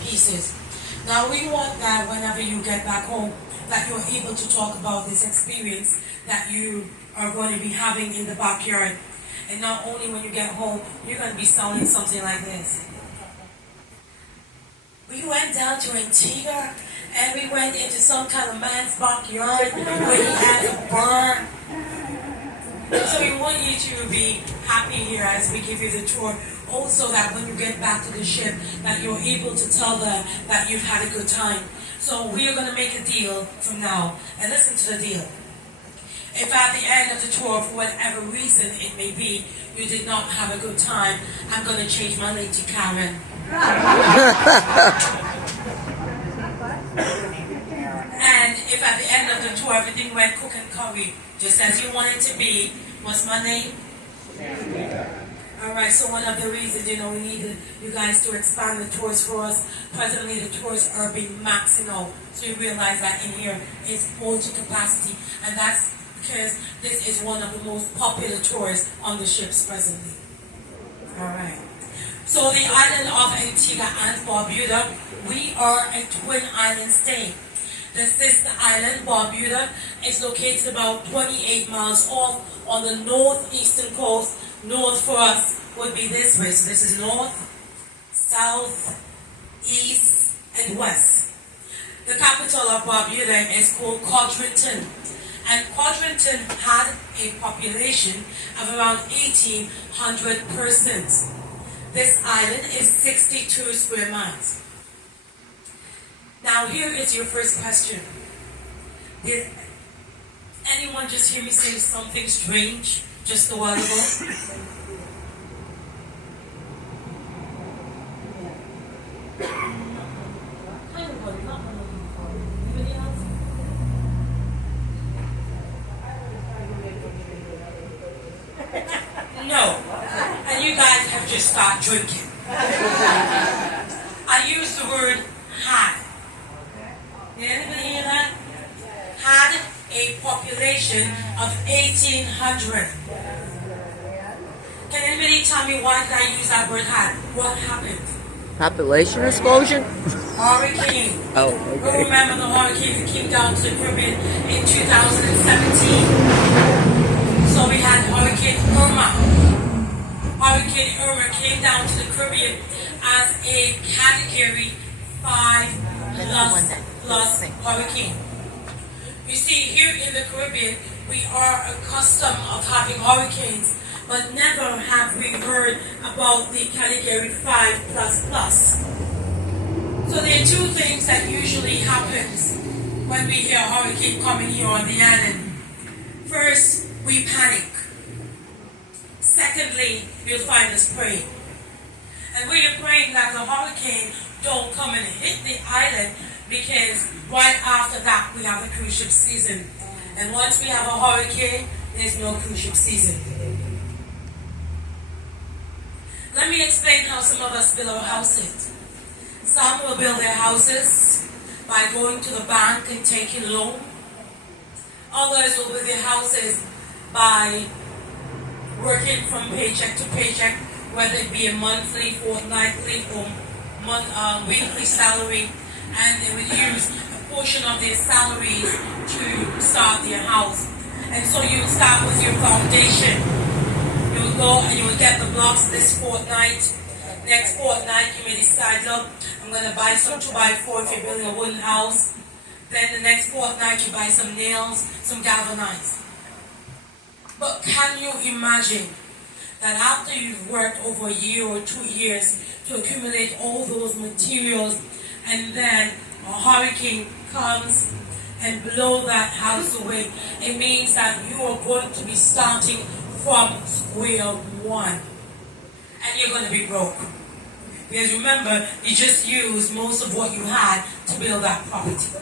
pieces. Now we want that whenever you get back home, that you're able to talk about this experience that you are going to be having in the backyard. And not only when you get home, you're going to be sounding something like this. We went down to Antigua and we went into some kind of man's backyard where he had a barn. So we want you to be happy here as we give you the tour. Also that when you get back to the ship, that you're able to tell them that you've had a good time. So we are going to make a deal from now. And listen to the deal. If at the end of the tour, for whatever reason it may be, you did not have a good time, I'm going to change my name to Karen. And if at the end of the tour everything went cook and curry, just as you want it to be, what's my name? Alright, so one of the reasons, we need you guys to expand the tours for us. Presently the tours are being maxed out. So you realize that in here it's full to capacity. And that's because this is one of the most popular tours on the ships presently. Alright. So the island of Antigua and Barbuda, we are a twin island state. The sister island, Barbuda, is located about 28 miles off on the northeastern coast. North for us would be this way. So this is north, south, east, and west. The capital of Barbuda is called Codrington. And Codrington had a population of around 1,800 persons. This island is 62 square miles. Now here is your first question. Did anyone just hear me say something strange just a while ago? No. And you guys have just started drinking. I use the word had. Did anybody hear that? Had a population of 1,800. Can anybody tell me why did I use that word had? What happened? Population explosion? Hurricane. Oh, okay. Who remember the hurricane that came down to the Caribbean in 2017? So we had Hurricane Irma. Hurricane Irma came down to the Caribbean as a Category 5 plus hurricane. You see, here in the Caribbean, we are accustomed of having hurricanes, but never have we heard about the Category 5 plus. So there are two things that usually happens when we hear a hurricane coming here on the island. First, we panic. Secondly, you'll find us praying. And we are praying that the hurricane don't come and hit the island, because right after that we have a cruise ship season. And once we have a hurricane, there's no cruise ship season. Let me explain how some of us build our houses. Some will build their houses by going to the bank and taking a loan. Others will build their houses by working from paycheck to paycheck, whether it be a monthly, fortnightly, or weekly salary, and they would use a portion of their salaries to start their house. And so you start with your foundation. You'll go and you will get the blocks this fortnight. Next fortnight you may decide, look, I'm going to buy some 2x4 if you're building a wooden house. Then the next fortnight you buy some nails, some galvanized. But can you imagine that after you've worked over a year or 2 years to accumulate all those materials, and then a hurricane comes and blow that house away, it means that you are going to be starting from square one. And you're going to be broke. Because remember, you just used most of what you had to build that property.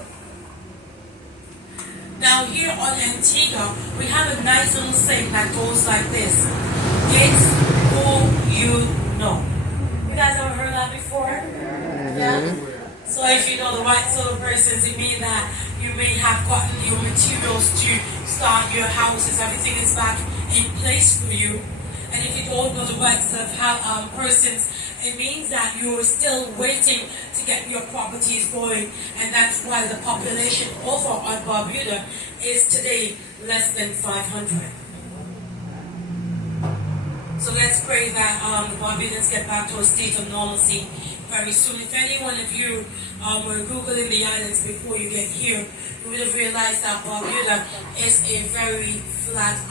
Now here on Antigua, we have a nice little saying that goes like this. It's who you know. You guys ever heard that before? Yeah? So if you know the right sort of persons, it means that you may have gotten your materials to start your houses. Everything is back in place for you. And if you don't know the right sort of persons, it means that you are still waiting to get your properties going, and that's why the population over on Barbuda is today less than 500. So let's pray that the Barbudans get back to a state of normalcy very soon. If any one of you were Googling the islands before you get here, you would have realized that Barbuda is a very flat island.